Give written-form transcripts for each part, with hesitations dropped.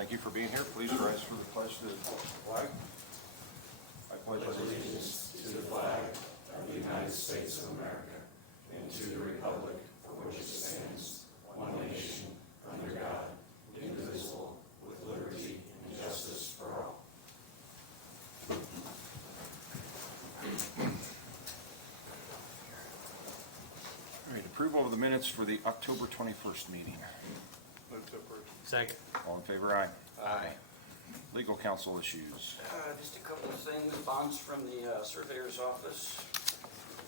Thank you for being here. Please rise for the pledge to the flag. I pledge allegiance to the flag of the United States of America and to the republic for which it stands, one nation, under God, indivisible, with liberty and justice for all. All right, approval of the minutes for the October 21st meeting. Move to approve. Second. All in favor, aye. Aye. Legal counsel issues. Just a couple of things, bonds from the surveyor's office.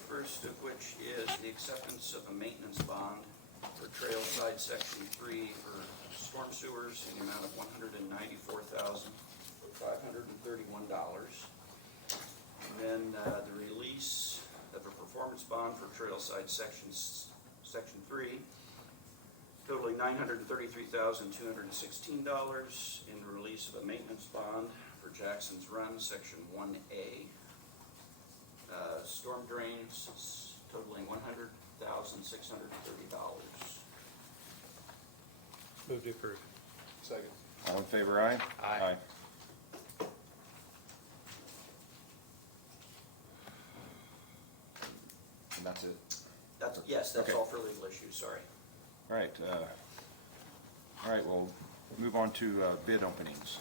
First of which is the acceptance of a maintenance bond for Trailside Section 3 for storm sewers in the amount of $194,531. And then the release of a performance bond for Trailside Section 3 totaling $933,216, in the release of a maintenance bond for Jackson's Run, Section 1A. Storm drains totaling $100,630. Move to approve. Second. All in favor, aye. Aye. And that's it. Yes, that's Okay. all for legal issues, sorry. All right, we'll move on to bid openings.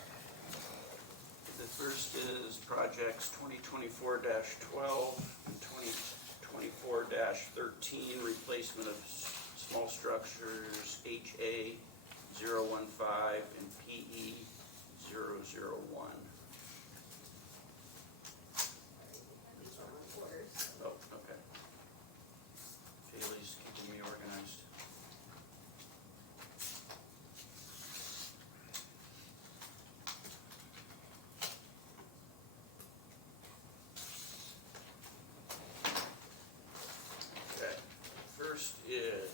The first is projects 2024-12 and 2024-13, replacement of small structures HA 015 and PE 001. These are reporters. Oh, okay. Kaylee's keeping me organized. Okay, first is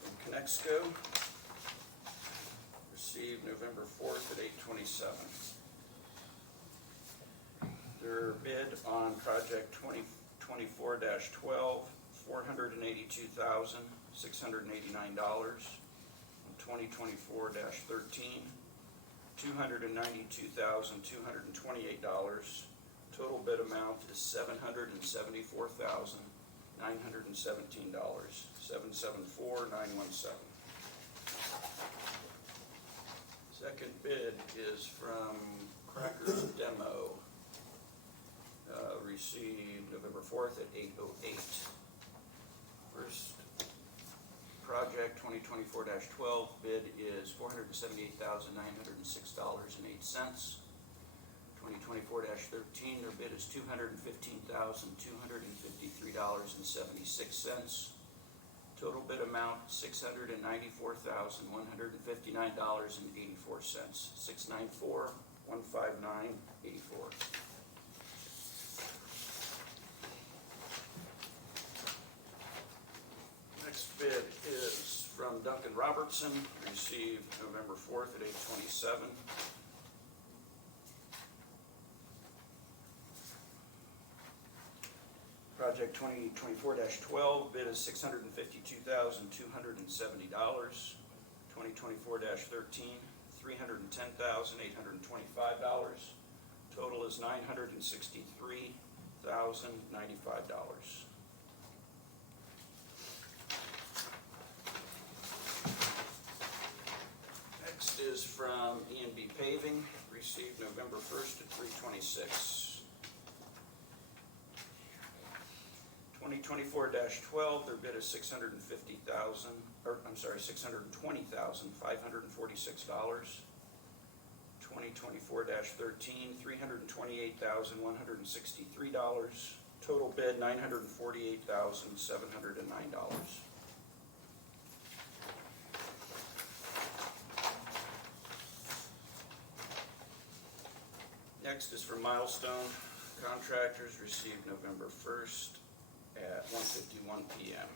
from Conexco, received November 4th at 8:27. Their bid on project 2024-12, $482,689. 2024-13, $292,228. Total bid amount is $774,917. 774,917. Second bid is from Cracker's Demo. Received November 4th at 8:08. First project 2024-12 bid is $478,906.08. 2024-13, their bid is $215,253.76. Total bid amount $694,159.84. 694,159.84. Next bid is from Duncan Robertson, received November 4th at 8:27. Project 2024-12, bid is $652,270. 2024-13, $310,825. Total is $963,095. Next is from E&B Paving, received November 1st at 3:26. 2024-12, their bid is $620,546. 2024-13, $328,163. Total bid $948,709. Next is from Milestone Contractors, received November 1st at 1:51 p.m.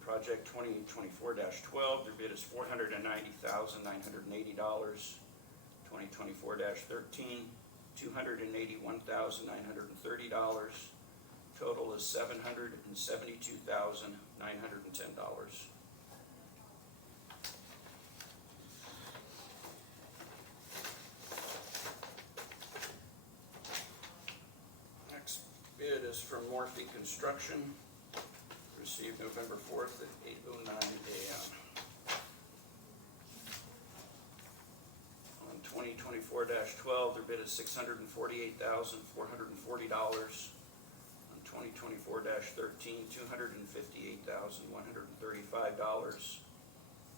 Project 2024-12, their bid is $490,980. 2024-13, $281,930. Total is $772,930. $910. Next bid is from Morphe Construction, received November 4th at 8:09 a.m. On 2024-12, their bid is $648,440. On 2024-13, $258,135.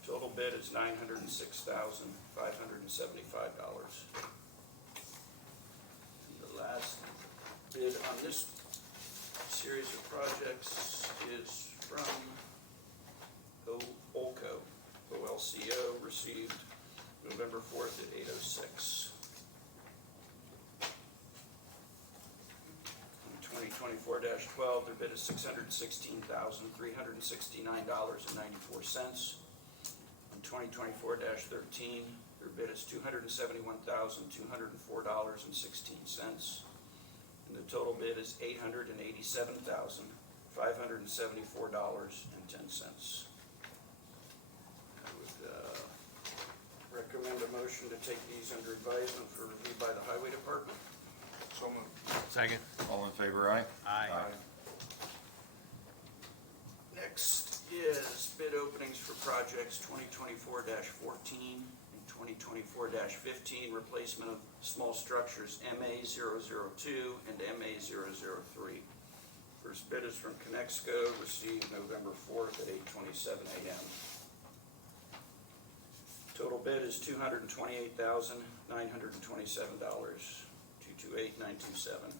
Total bid is $906,575. The last bid on this series of projects is from OLCO, OLCO, received November 4th at 8:06. On 2024-12, their bid is $616,369.94. On 2024-13, their bid is $271,204.16. And the total bid is $887,574.10. I would recommend a motion to take these under advisement for review by the Highway Department. So moved. Second. All in favor, aye? Aye. Next is bid openings for projects 2024-14 and 2024-15, replacement of small structures MA002 and MA003. First bid is from Connexco, received November 4th at 8:27 a.m. Total bid is $228,927, $228,927.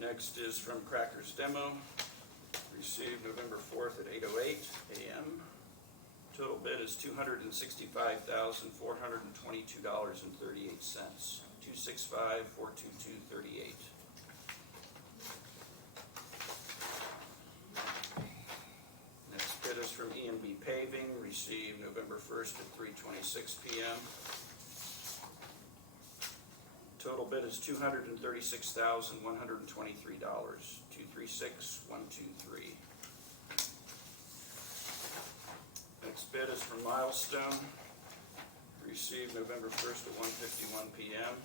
Next is from Cracker's Demo, received November 4th at 8:08 a.m. Total bid is $265,422.38, $265,422.38. Next bid is from E&B Paving, received November 1st at 3:26 p.m. Total bid is $236,123, $236,123. Next bid is from Milestone, received November 1st at 1:51 p.m.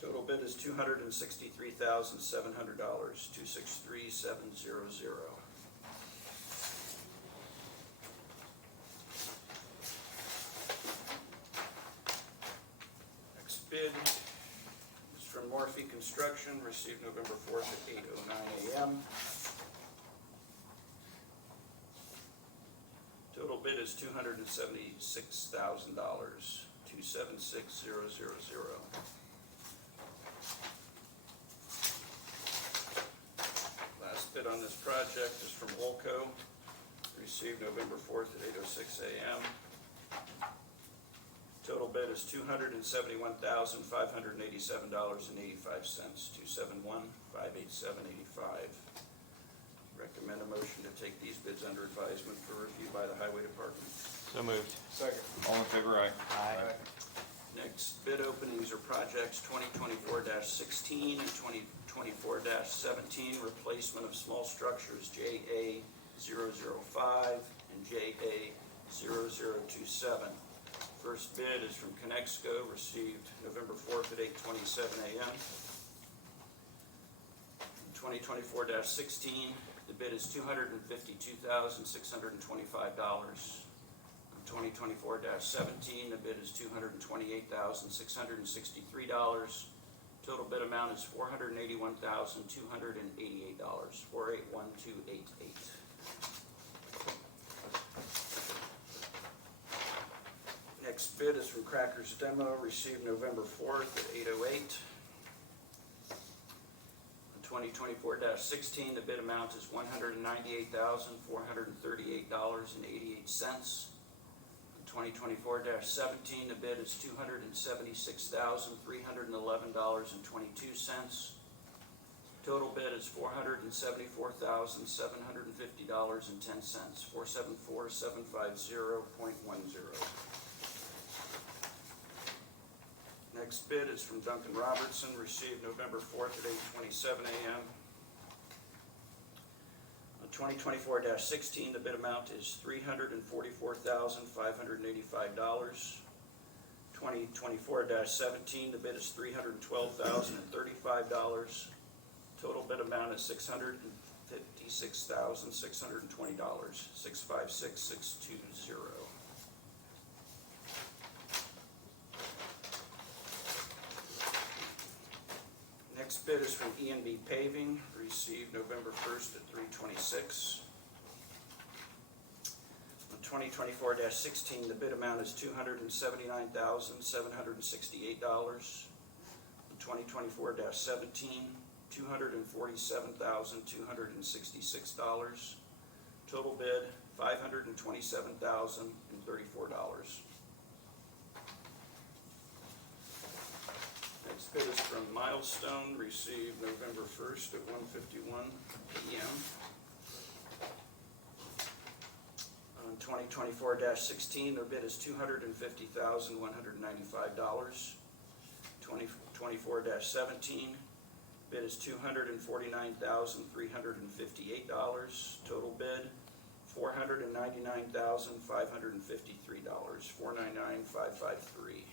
Total bid is $263,700, $263,700. Bid is from Morphe Construction, received November 4th at 8:09 a.m. Total bid is $276,000, $276,000. Last bid on this project is from Olco, received November 4th at 8:06 a.m. Total bid is $271,587.85, $271,587.85. Recommend a motion to take these bids under advisement for review by the Highway Department. So moved. Second. All in favor, aye? Aye. Next bid openings are projects 2024-16 and 2024-17, replacement of small structures JA005 and JA0027. First bid is from Connexco, received November 4th at 8:27 a.m. 2024-16, the bid is $252,625. 2024-17, the bid is $228,663. Total bid amount is $481,288, $481,288. Next bid is from Cracker's Demo, received November 4th at 8:08. 2024-16, the bid amount is $198,438.88. 2024-17, the bid is $276,311.22. Total bid is $474,750.10, $474,750.10. Next bid is from Duncan Robertson, received November 4th at 8:27 a.m. On 2024-16, the bid amount is $344,585. 2024-17, the bid is $312,035. Total bid amount is $656,620, 656,620. Next bid is from E&B Paving, received November 1st at 3:26. On 2024-16, the bid amount is $279,768. On 2024-17, $247,266. Total bid, $527,034. Next bid is from Milestone, received November 1st at 1:51 p.m. On 2024-16, their bid is $250,195. 2024-17, bid is $249,358. Total bid, $499,553, $499,553.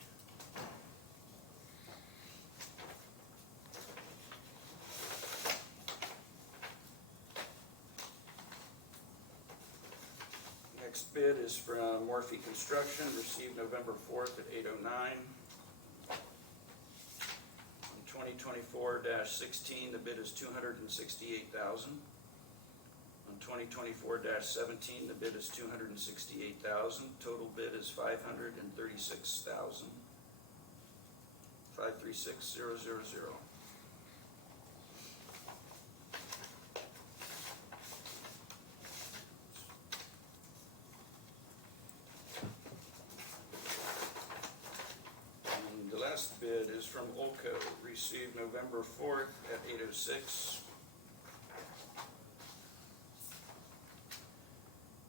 Next bid is from Morphe Construction, received November 4th at 8:09. On 2024-16, the bid is $268,000. On 2024-17, the bid is $268,000. Total bid is $536,000, 536,000. Last bid is from Olco, received November 4th at 8:06.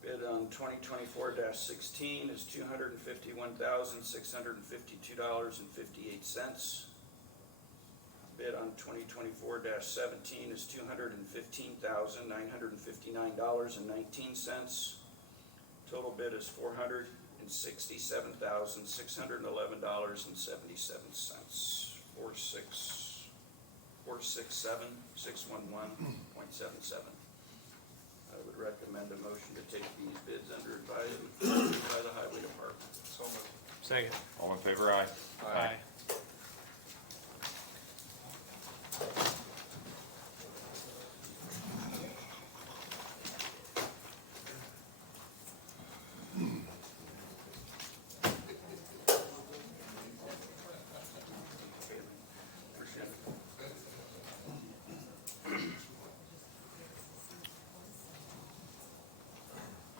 Bid on 2024-16 is $251,652.58. Bid on 2024-17 is $215,959.19. Total bid is $467,611.77. 467,611.77. I would recommend a motion to take these bids under advisement by the Highway Department. So moved. Second. All in favor, aye. Aye.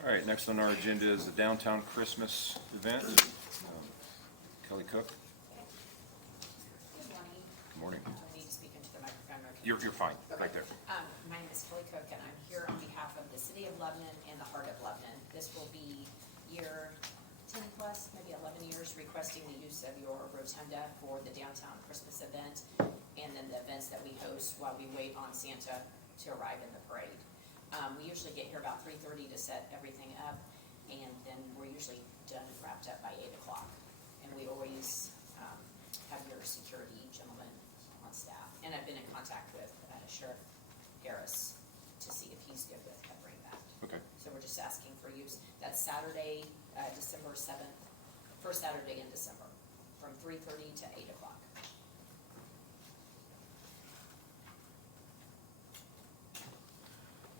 All right, next on our agenda is the Downtown Christmas event. Kelly Cook, Good morning. good morning. Do I need to speak into the microphone? or can- You're fine, Okay. right there. My name is Kelly Cook, and I'm here on behalf of the City of Lebanon and the Heart of Lebanon. This will be year 10 plus, maybe 11 years, requesting the use of your rotunda for the downtown Christmas event, and then the events that we host while we wait on Santa to arrive in the parade. We usually get here about 3:30 to set everything up, and then we're usually done and wrapped up by 8 o'clock. And we always have your security gentleman on staff. And I've been in contact with Sheriff Harris to see if he's good with covering that. Okay. So we're just asking for use. That's Saturday, December 7th, first Saturday in December, from 3:30 to 8 o'clock.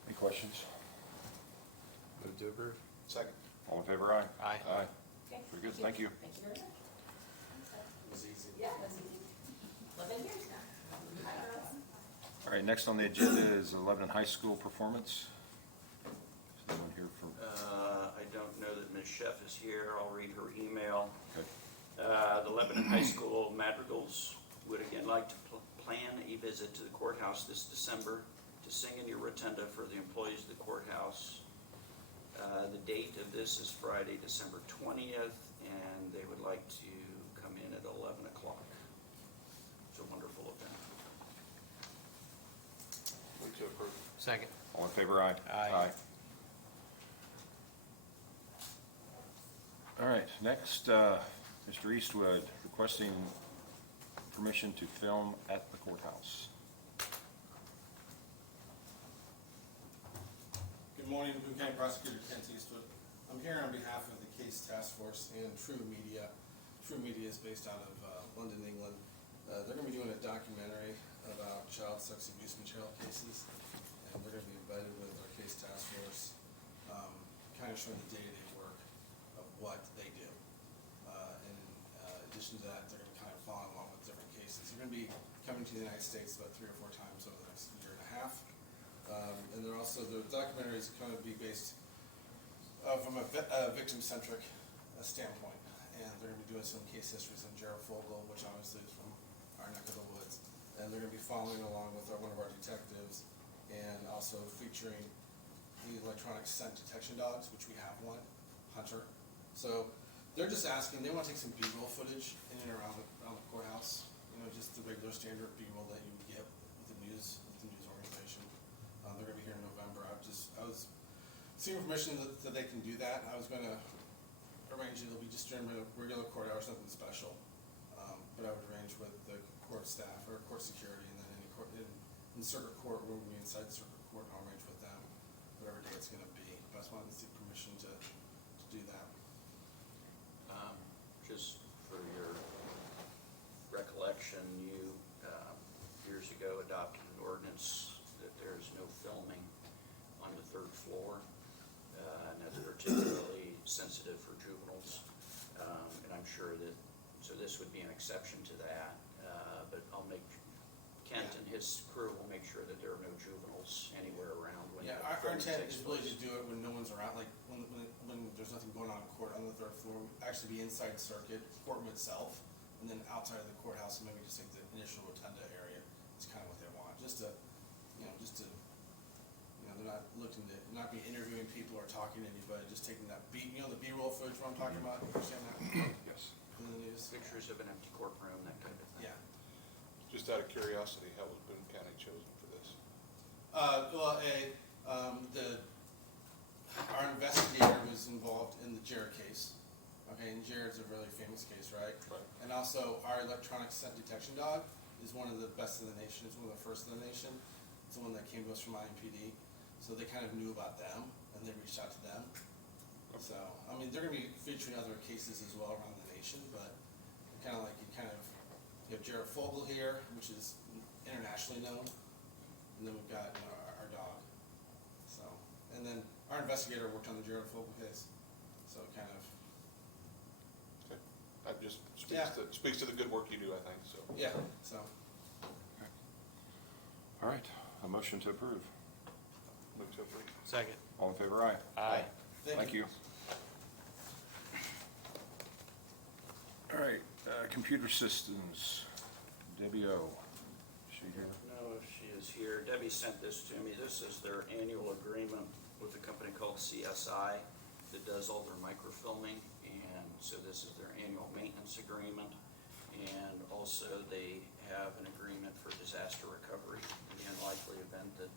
Any questions? Move to approve. Second. All in favor, aye. Aye. Aye. Okay? Very good, thank you. Thank you very much. Was easy. Yeah, that's easy. 11 years now. All right, next on the agenda is Lebanon High School performance. Is anyone here for, I don't know that Ms. Sheff is here. I'll read her email. okay. The Lebanon High School Madrigals would again like to plan a visit to the courthouse this December to sing in your rotunda for the employees of the courthouse. The date of this is Friday, December 20th, and they would like to come in at 11 o'clock. Second. All in favor, aye? Aye. All right, next, Mr. Eastwood requesting permission to film at the courthouse. Good morning, Boone County Prosecutor Kent Eastwood. I'm here on behalf of the Case Task Force and True Media. True Media is based out of London, England. They're going to be doing a documentary about child sex abuse material cases, and they're going to be embedded with our Case Task Force, kind of showing the day-to-day work of what they do. In addition to that, they're going to kind of follow along with different cases. They're going to be coming to the United States about 3 or 4 times over the next year and a half. And they're also, the documentary is going to be based from a victim-centric standpoint. And they're going to be doing some case histories on Jared Fogle, which obviously is from our neck of the woods. And they're going to be following along with one of our detectives, and also featuring the electronic scent detection dogs, which we have one, Hunter. So they're just asking, they want to take some B-roll footage in and around the courthouse. You know, just the regular standard B-roll that you would get with the news organization. They're going to be here in November. I was seeking permission that they can do that. I was going to arrange it. It'll be just during regular court hours, nothing special. But I would arrange with the court staff or court security, and then any court in circuit court, we'll be inside the circuit court, and I'll arrange with them whatever day it's going to be. But I just wanted to seek permission to do that. Just for your recollection, you years ago adopted an ordinance that there's no filming on the 3rd floor, and that's particularly sensitive for juveniles. And I'm sure that, so this would be an exception to that, but I'll make, Kent and his crew will make sure that there are no juveniles anywhere around when Yeah, the our filming intent takes is really place. to do it when no one's around, like when there's nothing going on in court on the 3rd floor. Actually be inside circuit, courtroom itself, and then outside of the courthouse, and maybe just like the initial rotunda area. It's kind of what they want, just to, they're not looking to, not be interviewing people or talking to anybody, just taking that the B-roll footage, what I'm talking about, you understand that? Yes. In the news. Pictures of an empty courtroom, that kind of thing. Yeah. Just out of curiosity, how was Boone County chosen for this? Our investigator was involved in the Jared case. Okay, and Jared's a really famous case, right? Right. And also, our electronic scent detection dog is one of the best in the nation. It's one of the first in the nation. It's the one that came to us from IMPD. So they kind of knew about them, and they reached out to them. So, I mean, they're going to be featuring other cases as well around the nation, but you have Jared Fogle here, which is internationally known, and then we've got our dog. So, and then our investigator worked on the Jared Fogle case, so kind of. Okay. That just Yeah. speaks to the good work you do, I think, so. Yeah, so. All right, a motion to approve. Move to approve. Second. All in favor, aye? Aye. Thank you. All right, computer systems, Debbie O. Is she here? No, she is here. Debbie sent this to me. This is their annual agreement with a company called CSI that does all their microfilming, and so this is their annual maintenance agreement. And also they have an agreement for disaster recovery. In the unlikely event that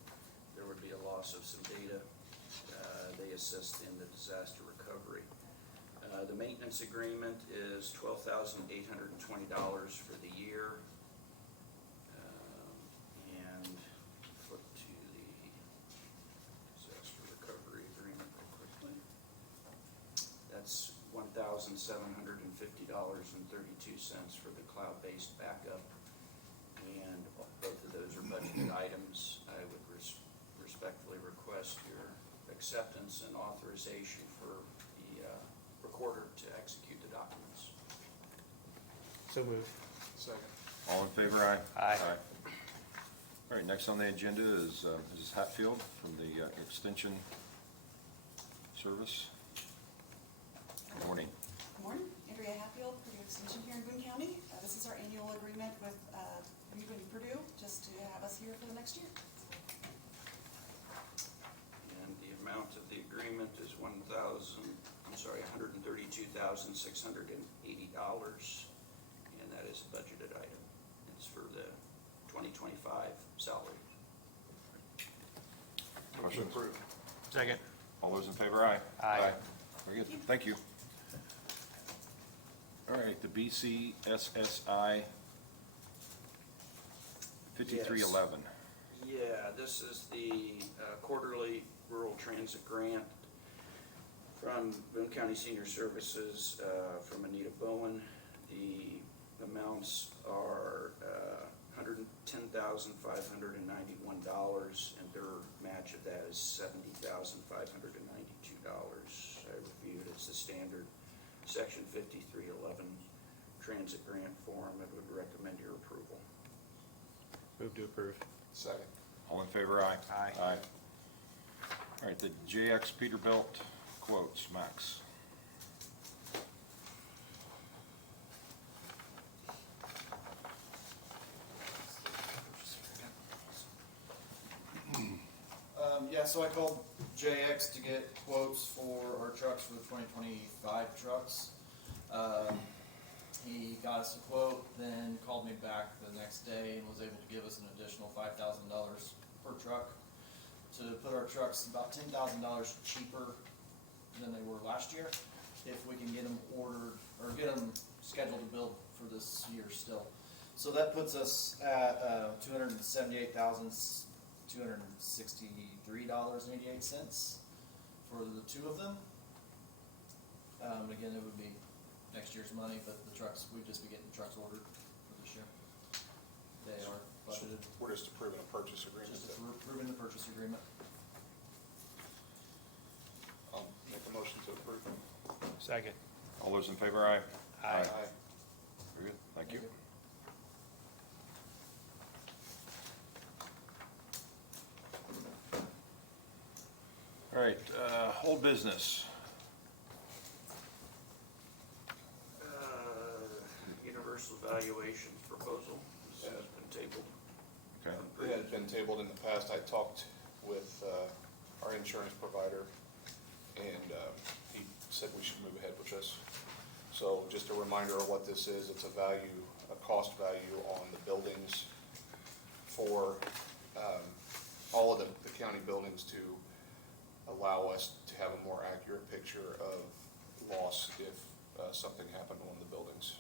there would be a loss of some data, they assist in the disaster recovery. The maintenance agreement is $12,820 for the year. And flip to the disaster recovery agreement real quickly. That's $1,750.32 for the cloud-based backup. And both of those are budgeted items. I would respectfully request your acceptance and authorization for the recorder to execute the documents. So moved. Second. All in favor, aye? Aye. All right, next on the agenda is Mrs. Hatfield from the Extension Service. Good morning. Good morning, Andrea Hatfield, Purdue Extension here in Boone County. This is our annual agreement with Purdue, just to have us here for the next year. And the amount of the agreement is $132,680, and that is a budgeted item. It's for the 2025 salary. Motion Approve. Second. All those in favor, aye. Aye. Very good, thank you. All right, the BCSSI 5311. Yeah, this is the quarterly rural transit grant from Boone County Senior Services from Anita Boone. The amounts are $110,591, and their match of that is $70,592. I reviewed, it's the standard Section 5311 transit grant form. I would recommend your approval. Move to approve. Second. All in favor, aye. Aye. All right, the JX Peterbilt quotes, Max. Yeah, so I called JX to get quotes for our trucks for the 2025 trucks. He got us a quote, then called me back the next day and was able to give us an additional $5,000 per truck to put our trucks about $10,000 cheaper than they were last year, if we can get them ordered or get them scheduled to build for this year still. So that puts us at $278,263.88 for the two of them. Again, it would be next year's money, but the trucks, we'd just be getting trucks ordered for this year. They are budgeted, We're just approving a purchase agreement. just approving the purchase agreement. I'll make a motion to approve. Second. All those in favor, aye. Aye. Very good, thank you. All right, whole business. Universal valuation proposal has been tabled. Okay, It had been tabled in the past. I talked with our insurance provider, and he said we should move ahead with this. So just a reminder of what this is, it's a cost value on the buildings for all of the county buildings to allow us to have a more accurate picture of loss if something happened on the buildings,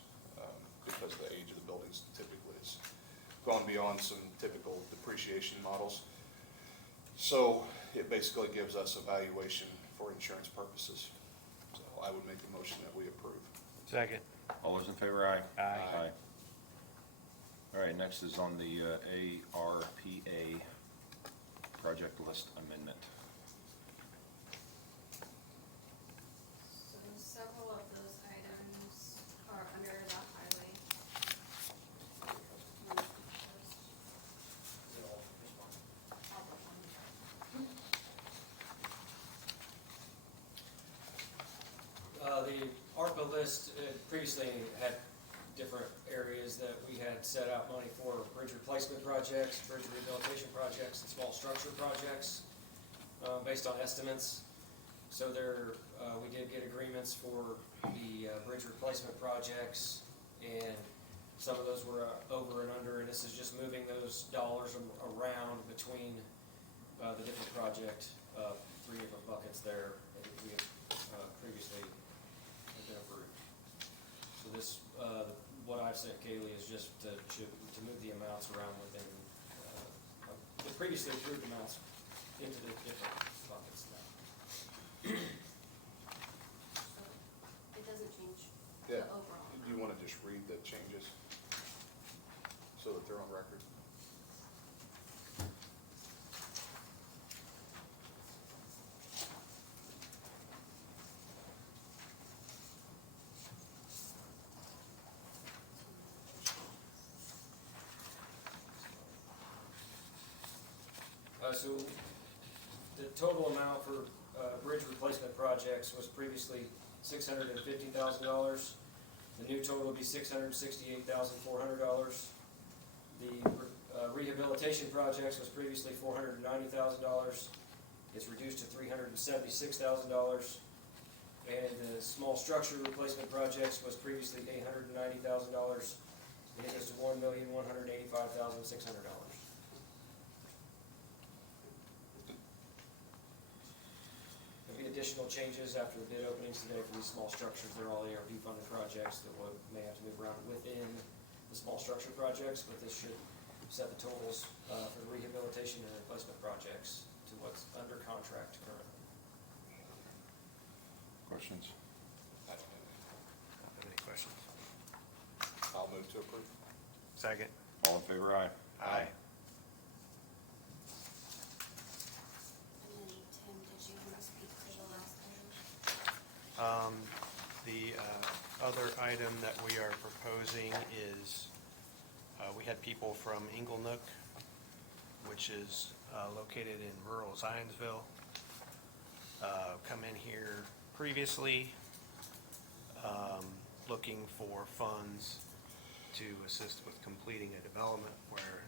because the age of the buildings typically has gone beyond some typical depreciation models. So it basically gives us a valuation for insurance purposes. So I would make the motion that we approve. Second. all those in favor, aye. Aye. All right, next is on the ARPA project list amendment. So several of those items are under the highway. The ARPA list previously had different areas that we had set out money for: bridge replacement projects, bridge rehabilitation projects, and small structure projects, based on estimates. So there, we did get agreements for the bridge replacement projects, and some of those were over and under, and this is just moving those dollars around between the different project, 3 different buckets there that we have previously have been approved. So this, what I've sent Kaylee is just to move the amounts around within the previously approved amounts into the different buckets now. So it doesn't change Yeah. the overall. Do you want to just read the changes so that they're on record? So the total amount for bridge replacement projects was previously $650,000. The new total would be $668,400. The rehabilitation projects was previously $490,000. It's reduced to $376,000. And the small structure replacement projects was previously $890,000. And it goes to $1,185,600. additional changes after the bid openings today for these small structures. They're all ARP funded projects that may have to move around within the small structure projects, but this should set the totals for the rehabilitation and replacement projects to what's under contract currently. Questions? I don't have any. Not have any questions. I'll move to approve. Second. All in favor, aye. Aye. And then, Tim, did you want to speak to the last item? The other item that we are proposing is, we had people from Inglenook, which is located in rural Zionsville, come in here previously, looking for funds to assist with completing a development where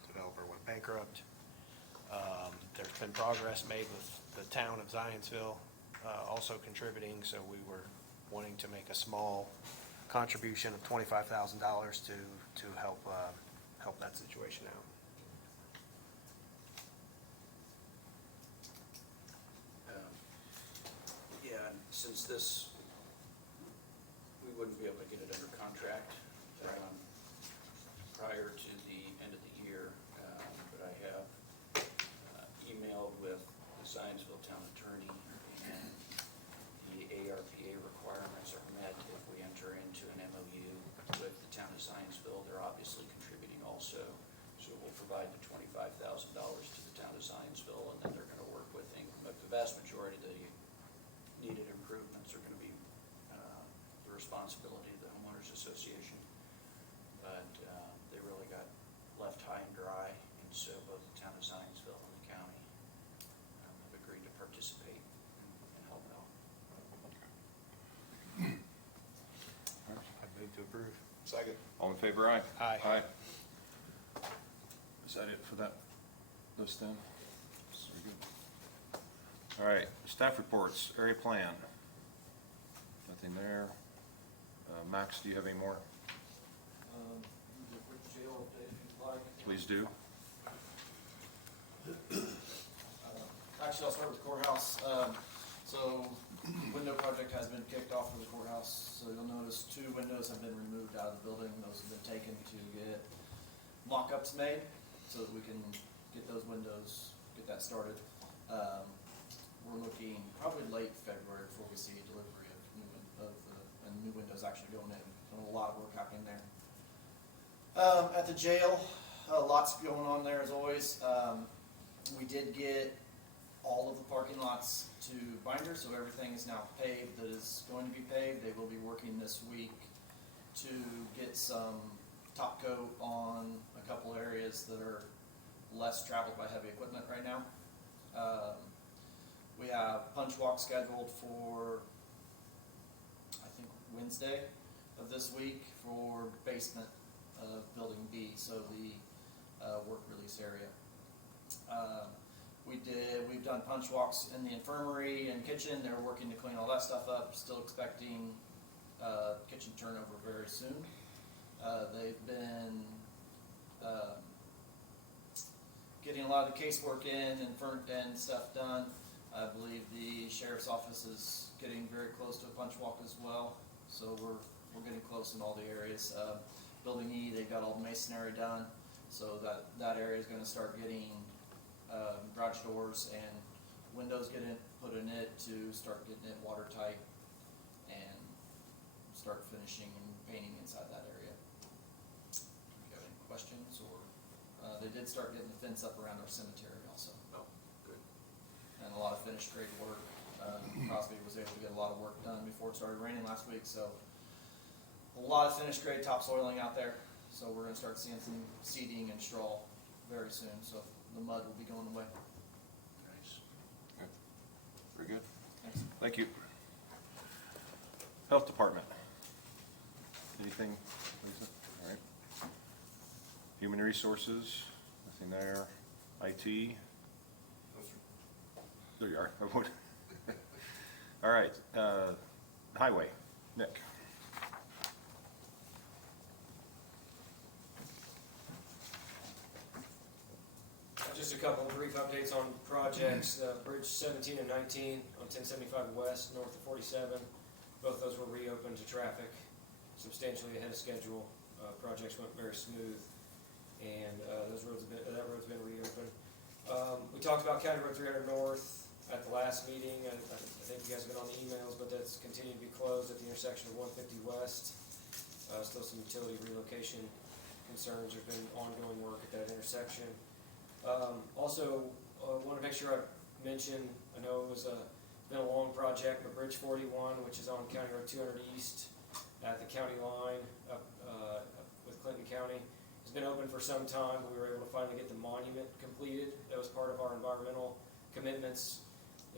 the developer went bankrupt. There's been progress made with the town of Zionsville also contributing, so we were wanting to make a small contribution of $25,000 to help help that situation out. Yeah, and since this, we wouldn't be able to get it under contract prior to the end of the year, but I have emailed with the Zionsville town attorney, and the ARPA requirements are met if we enter into an MOU with the town of Zionsville. They're obviously contributing also, so we'll provide the $25,000 to the town of Zionsville, and then they're gonna work with but the vast majority of the needed improvements are gonna be the responsibility of the homeowners association. But they really got left high and dry, and so both the town of Zionsville and the county have agreed to participate and help out. I move to approve. Second. All in favor, aye. Aye. Aye. Is that it for that list then? Very good. All right, staff reports, area plan. Nothing there. Max, do you have any more? The quick jail update if you'd like. Please do. Actually, I'll start with the courthouse. So, window project has been kicked off for the courthouse. So you'll notice 2 windows have been removed out of the building. Those have been taken to get mock-ups made so that we can get those windows, get that started. We're looking probably late February before we see delivery of new windows actually going in. So a lot of work happening there. At the jail, lots going on there as always. We did get all of the parking lots to binder, so everything is now paved that is going to be paved. They will be working this week to get some top coat on a couple areas that are less traveled by heavy equipment right now. We have punch walk scheduled for, I think, Wednesday of this week for basement of Building B, so the work release area. We've done punch walks in the infirmary and kitchen. They're working to clean all that stuff up. Still expecting kitchen turnover very soon. They've been getting a lot of the casework in and stuff done. I believe the sheriff's office is getting very close to a punch walk as well. So we're getting close in all the areas. Building E, they've got all the masonry done, so that area is going to start getting garage doors and windows put in it to start getting it watertight and start finishing and painting inside that area. If you have any questions, or they did start getting the fence up around our cemetery also. Oh, good. And a lot of finished grade work. Crosby was able to get a lot of work done before it started raining last week, so a lot of finished grade topsoiling out there. So we're going to start seeing some seeding and straw very soon, so the mud will be going away. Nice. Good. Very good. Thanks. Thank you. Health Department. Anything, Lisa? All right. Human Resources, nothing there. IT? There you are. All right. Highway, Nick. Just a couple of brief updates on projects. Bridge 17 and 19 on 1075 West, north of 47. Both those were reopened to traffic substantially ahead of schedule. Projects went very smooth, and that road's been reopened. We talked about County Road 300 North at the last meeting. I think you guys have been on the emails, but that's continued to be closed at the intersection of 150 West. Still some utility relocation concerns. There's been ongoing work at that intersection. Also, want to make sure I mention, I know it was been a long project, but Bridge 41, which is on County Road 200 East at the county line up with Clinton County, has been open for some time. We were able to finally get the monument completed. That was part of our environmental commitments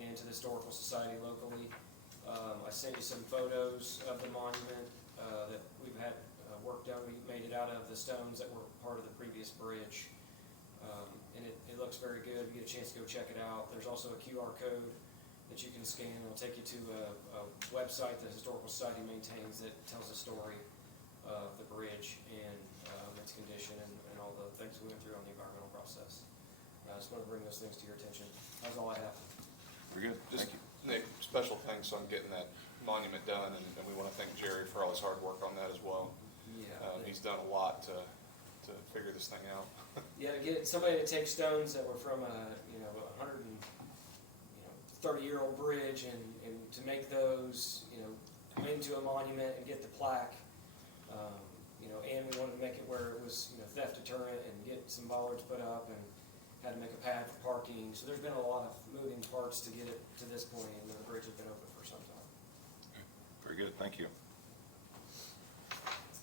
and to the Historical Society locally. I sent you some photos of the monument that we've had work done. We made it out of the stones that were part of the previous bridge. And it looks very good. If you get a chance to go check it out. There's also a QR code that you can scan. It'll take you to a website the Historical Society maintains that tells the story of the bridge and its condition and all the things we went through on the environmental process. I just want to bring those things to your attention. That's all I have. Very good, Just, thank you. Nick, special thanks on getting that monument done, and we want to thank Jerry for all his hard work on that as well. Yeah. He's done a lot to figure this thing out. Yeah, to get somebody to take stones that were from a 130-year-old bridge and to make those into a monument and get the plaque. And we wanted to make it where it was theft deterrent and get some bollards put up and had to make a pad for parking. So there's been a lot of moving parts to get it to this point, and the bridge has been open for some time. Very good, thank you.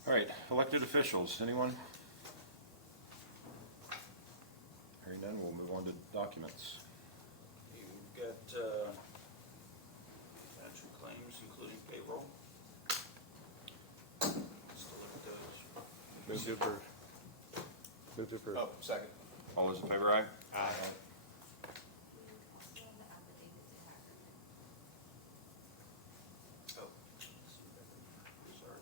All right, elected officials, anyone? Hearing none, we'll move on to documents. You've got financial claims, including payroll. Let's look at those. Move to approve. Move to approve. Oh, second. All those in favor, aye? Aye. Oh. Sorry.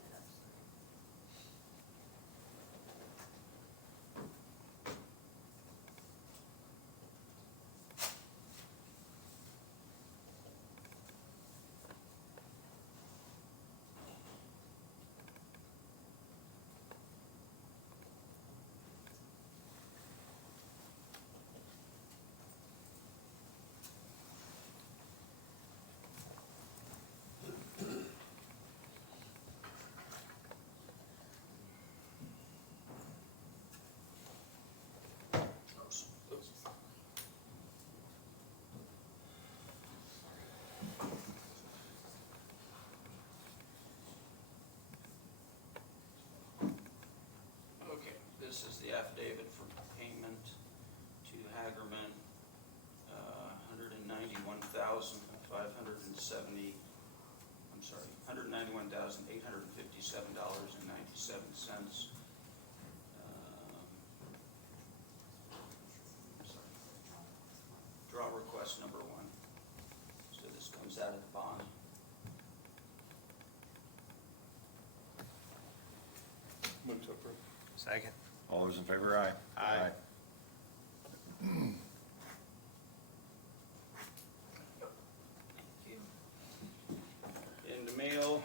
Okay, this is the affidavit for payment to Hagerman, $191,857.97. Draw request number 1. So this comes out of the bond. Move to approve. Second. All those in favor, aye? Aye. In the mail,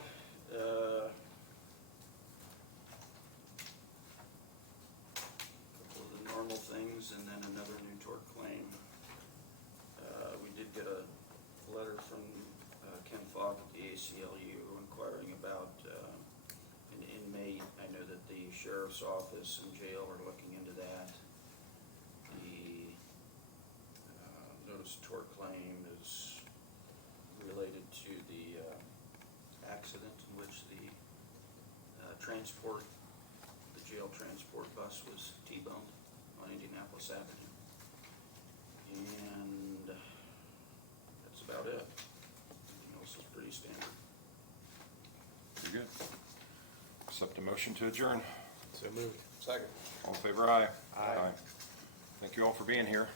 couple of the normal things and then another new tort claim. We did get a letter from Ken Falk at the ACLU inquiring about an inmate. I know that the sheriff's office and jail are looking into that. The notice of tort claim is related to the accident in which the jail transport bus was T-boned on Indianapolis Avenue. And that's about it. Everything else is pretty standard. Very good. Accept a motion to adjourn. So moved. Second. All in favor, aye? Aye. Thank you all for being here.